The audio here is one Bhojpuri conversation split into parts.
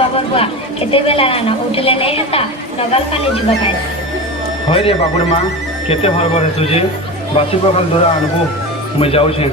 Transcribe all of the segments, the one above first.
बाबा बुआ केते बेला ना उठले नहीं हेता नगल काने जीवा पाए হয় রে বাবুর মা কেতে ভাল ভাল তুঝে বাসি পখাল ধরে আনবো মই যাউছে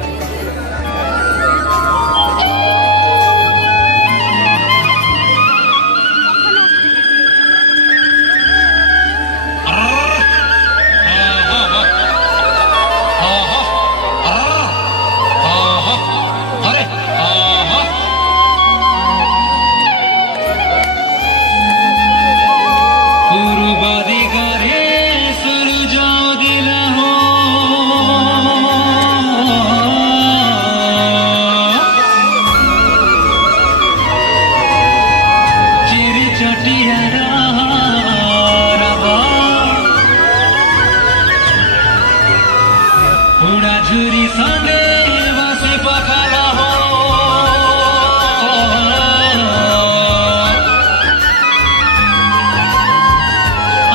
झुरी संगे बसे पखाला हो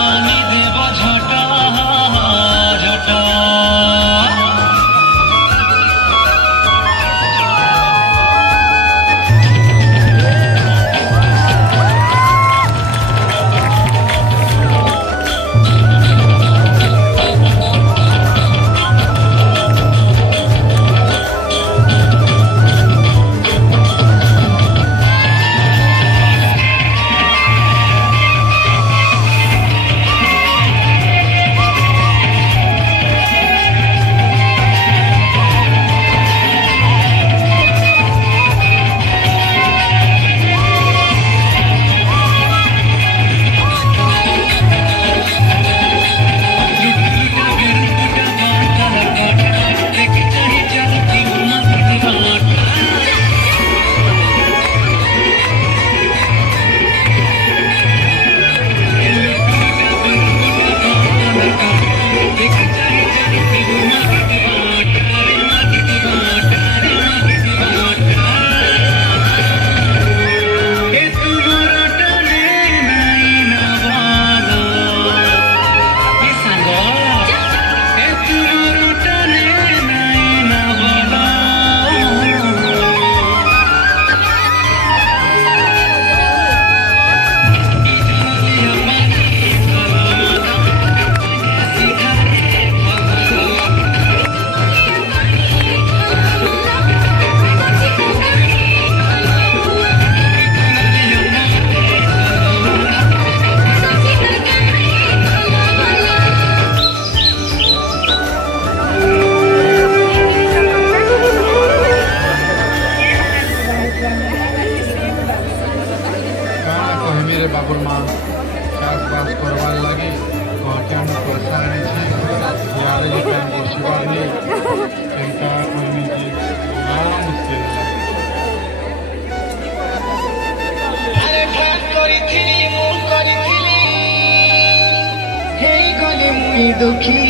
आनी देव झटा झटा बाबुर माँ चाष बास करवार लगी कहके हम पैसा आने यारे जे काम बसिबार नहीं एंका कहनी जे बड़ा मुश्किल अरे ठाक करिथिली मु करिथिली हेई गले मुई दुखी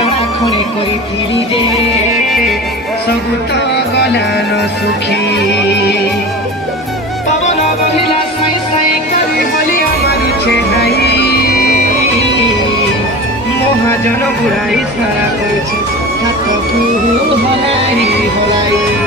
दड़ा खणे करिथिली जे सब तो गलान सुखी पवन बहिला साई साई करी बलि हमारी छेनाई महाजन बुढ़ाई सारा करछि हाथ हलाई हलाई